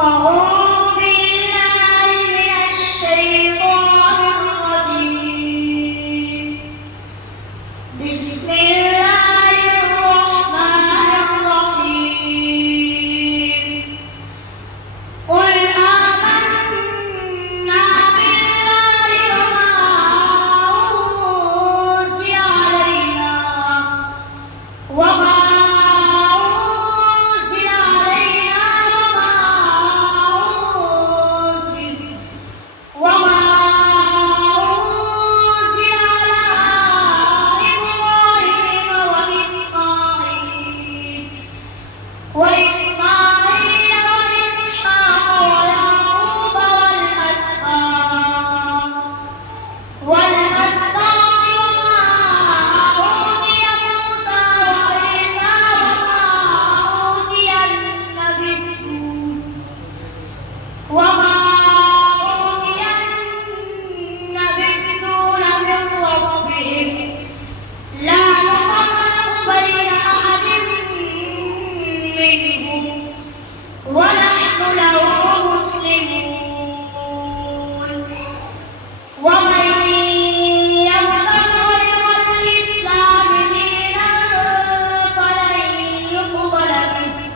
أعوذ بالله من الشيطان الرجيم. بسم الله الرحمن الرحيم. قل آمنا بالله وما أنزل علينا وما وإسماعيل وإسحاق ويعقوب والأسباط وما أوتي موسى وعيسى وما أوتي النبيون من ربهم لا نفرق بين أحد منهم ونحن له مسلمون. ومن يبتغ غير الإسلام دينا فلن يقبل منه